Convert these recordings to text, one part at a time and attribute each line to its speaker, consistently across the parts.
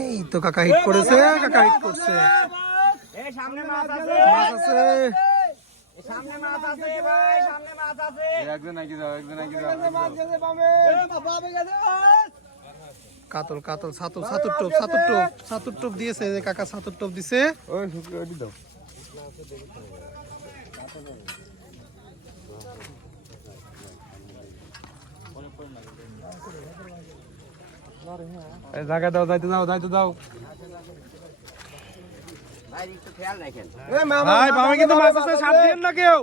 Speaker 1: এই তো কাকা হিট করেছে কাকা হিট করছে।
Speaker 2: সামনে মাছ আছে।
Speaker 1: মাছ আছে।
Speaker 2: সামনে মাছ আছে ভাই সামনে মাছ আছে।
Speaker 3: একজন নাকি যাও একজন নাকি যাও
Speaker 1: কাতল কাতল ছাতুর ছাতুর টোপ ছাতুর টোপ টোপ দিয়েছে যে কাকা ছাতুর টোপ দিছে।
Speaker 3: ওই জায়গা দাও যাইতে দাও যাইতে দাও।
Speaker 2: ভাই
Speaker 1: বামে কিন্তু মাছ আছে সাপ দিয়েন না কেউ।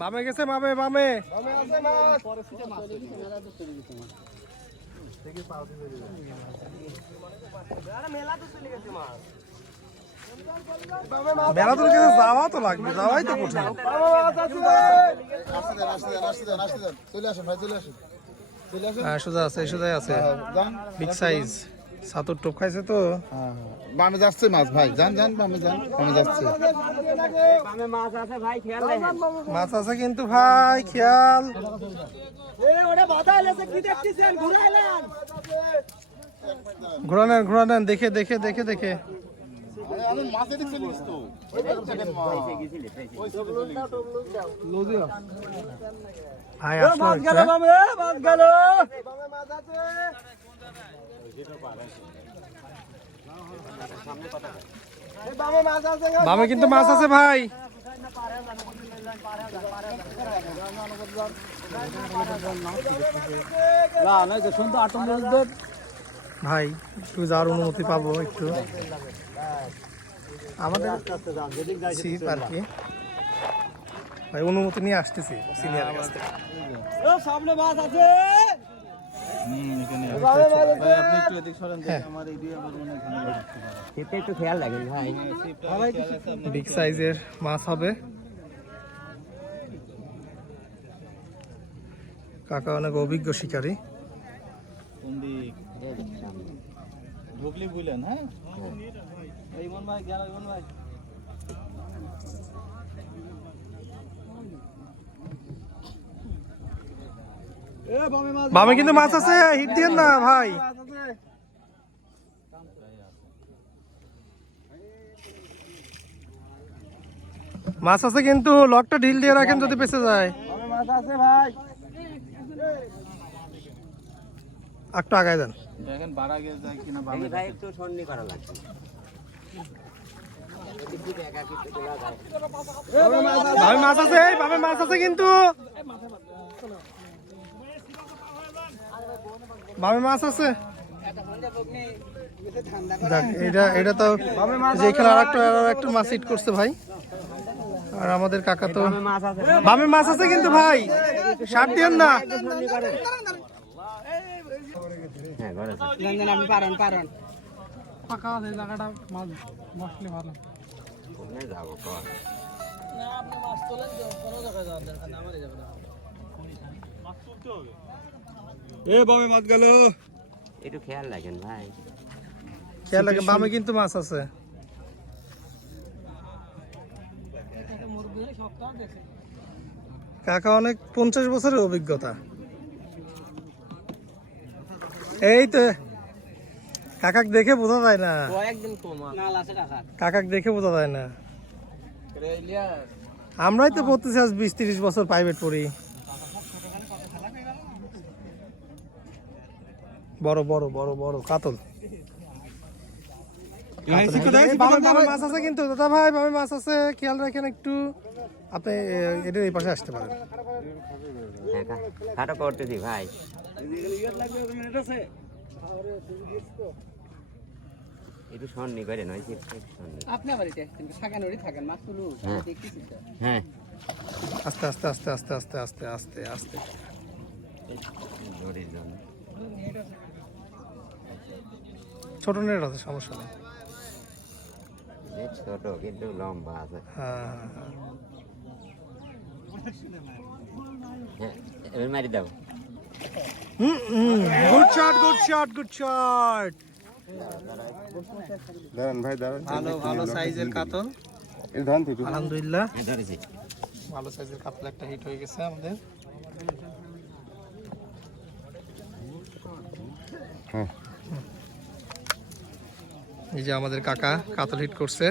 Speaker 1: বামে গেছে বামে বামে। মেলা তো কিছু যাওয়া তো লাগবে যাওয়াই তো কঠিন।
Speaker 4: আসতে দেন আসতে দেন আসতে দেন আসতে দেন। চলে আসুন ভাই চলে আসুন।
Speaker 1: সোজা আছে সোজাই আছে। বিগ সাইজ ছাতুর টোপ খাইছে তো।
Speaker 4: বামে যাচ্ছে মাছ ভাই। যান যান বামে যান বামে যাচ্ছে।
Speaker 2: মাছ আছে
Speaker 1: কিন্তু ভাই খেয়াল। ঘোরানেন ঘোরানেন দেখে দেখে দেখে দেখে। ভাই মাছ বামে কিন্তু মাছ আছে ভাই। ভাই একটু যাওয়ার অনুমতি পাবো একটু। আমাদের আর কি ভাই অনুমতি নিয়ে আসতেছি সিনিয়রের কাছ থেকে।
Speaker 2: খেয়াল রাখেন ভাই।
Speaker 1: বিগ সাইজের মাছ হবে। কাকা অনেক অভিজ্ঞ শিকারী।
Speaker 5: ঢুকলি বুঝলেন হ্যাঁ। এই মন ভাই গেল মন ভাই।
Speaker 1: বামে কিন্তু মাছ আছে হিট দিয়ে না ভাই। মাছ আছে। কিন্তু লকটা ঢিল দিয়ে রাখেন যদি বেঁচে যায়। একটু আগায় দেন।
Speaker 5: দেখেন বাড়া গেছে কিনা
Speaker 2: ভাই একটু সন্নি করা লাগবে।
Speaker 1: ভাবে মাছ আছে ভাবে মাছ আছে কিন্তু। ভাবে মাছ আছে। দেখ এটা এটা তো যে আর একটা আর একটা মাছ হিট করছে ভাই। আর আমাদের কাকা তো বামে মাছ আছে। কিন্তু ভাই। সার দিয়েন না।
Speaker 2: হ্যাঁ
Speaker 6: পারেন পারেন।
Speaker 1: ফাঁকা আছে জায়গাটা মাছ বসলে ভালো।
Speaker 2: কোনে যাব কর?
Speaker 3: এ বামে মাছ গেল।
Speaker 2: একটু খেয়াল রাখেন ভাই।
Speaker 1: খেয়াল রাখেন বামে কিন্তু মাছ আছে। কাকা অনেক পঞ্চাশ বছরের অভিজ্ঞতা। এই তো কাকাক দেখে বোঝা যায় না। কাকাক দেখে বোঝা যায় না। আমরাই তো পড়তেছি আজ বিশ তিরিশ বছর প্রাইভেট পড়ি। বড় বড় বড় বড় কাতল। মাছ আছে কিন্তু দাদা ভাই বামে মাছ আছে খেয়াল রাখেন একটু। আপনি এটার এই পাশে আসতে পারেন।
Speaker 2: করতেছি ভাই। একটু সন্নি করে নয় একটু
Speaker 6: বাড়িতে আসছেন সাগানোরই থাকেন মাছ তুলু
Speaker 2: হ্যাঁ।
Speaker 6: দেখতেছি তো।
Speaker 2: হ্যাঁ।
Speaker 1: আস্তে আস্তে আস্তে আস্তে আস্তে আস্তে আস্তে আস্তে।
Speaker 2: জরির জন্য।
Speaker 1: ছোট নেট আছে সমস্যা নেই।
Speaker 2: ছোট কিন্তু লম্বা আছে।
Speaker 1: হ্যাঁ
Speaker 2: মারি দাও।
Speaker 1: Good shot good shot good shot
Speaker 3: দাঁড়ান ভাই দাঁড়ান।
Speaker 1: ভালো ভালো সাইজের কাতল।
Speaker 3: এই ধান থেকে
Speaker 1: আলহামদুলিল্লাহ। ভালো সাইজের কাতল একটা হিট হয়ে গেছে আমাদের।
Speaker 3: হ্যাঁ।
Speaker 1: এই যে আমাদের কাকা কাতল হিট করছে।